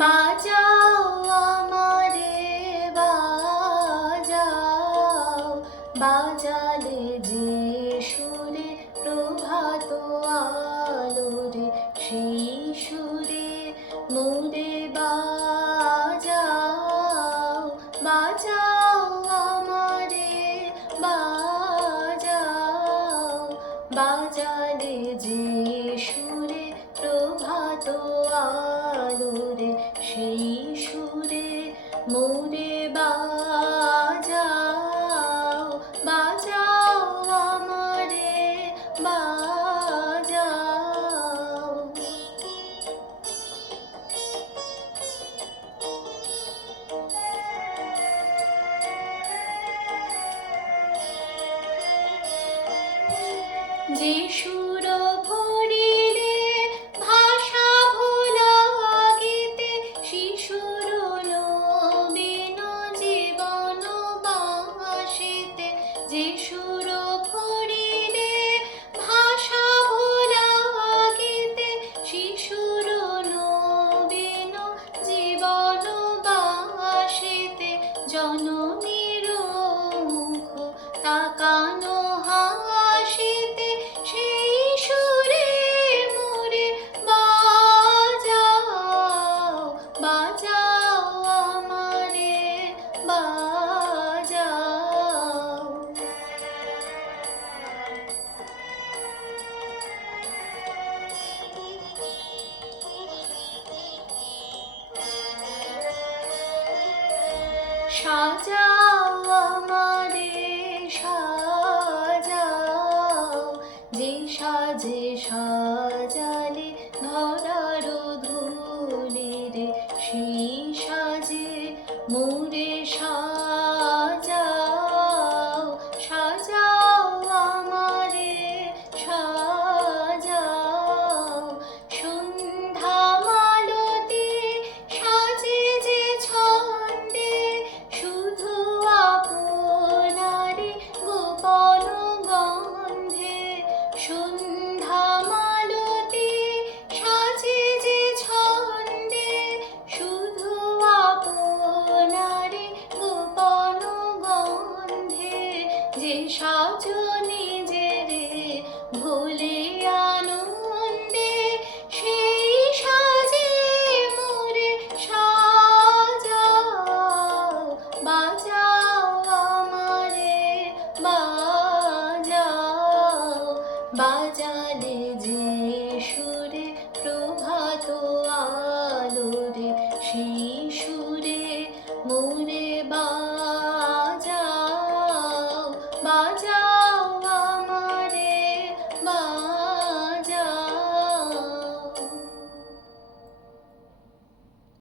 বাজাও আমারে বাজাও, বাজালে যে সুরে প্রভাত আলোরে, সেই সুরে মোরে বাজাও। বাজাও আমারে বাজাও, বাজালে যে সুরে প্রভাত আলোরে, সেই সুরে মোরে বাজাও। বাজাও আমারে বাজাও। যে সুর ভরিলে ভাষা ভোলা গীতে, শিশুর নবীন জীবন বাসিতে। যে সুর ভরিলে ভাষা ভোলা গীতে, শিশুর নবীন জীবন বাসিতে। জননীর মুখ তাকানো হাসিতে, সেই সুরে মোরে বাজাও। বাজাও আমারে বাজাও। সাজাও আমারে সাজাও, যে সাজে সাজালে ধরার ধুলি রে, সেই সাজে মোরে